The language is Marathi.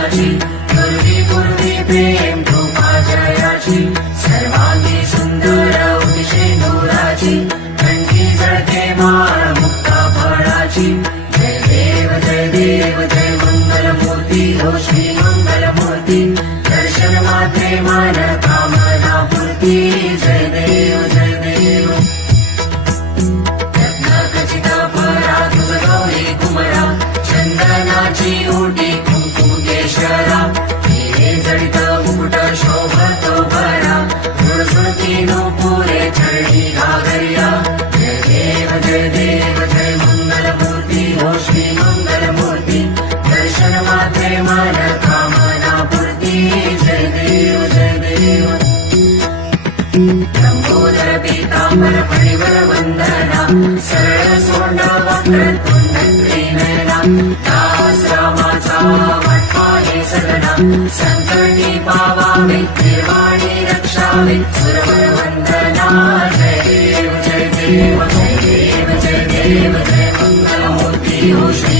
नामाची पूर्वी पूर्वी प्रेम कृपा जयाची सर्वांगी सुंदर उदिशे नूराची कंठी जळते माळ मुक्ता फळाची जय देव जय देव जय मंगलमूर्ती हो श्री मंगलमूर्ती दर्शन मात्रे मान कामना पूर्ती जय देव जय देव रत्नखचिता परा तुझ गौरी कुमरा चंदनाची ओटी कुंकुम केशरा हिरे जडित मुकुट शोभतो भरा झुळझुळती नूपुरे चरणी घागरिया जय देव जय मंगलमूर्ती हो श्री मंगलमूर्ती दर्शन मात्रे मान कामना पूर्ती जय देव जय देव लंबोदर पीतांबर परिवर वंदना सरळ सोंड वक्रतुंड त्रिनयना दास रामाचा वाटपाहे सदना संकटी पावावे निर्वाणी रक्षावे सुरवर वंदना जय देव जय देव जय देव जय देव जय मंगलमूर्ती हो श्री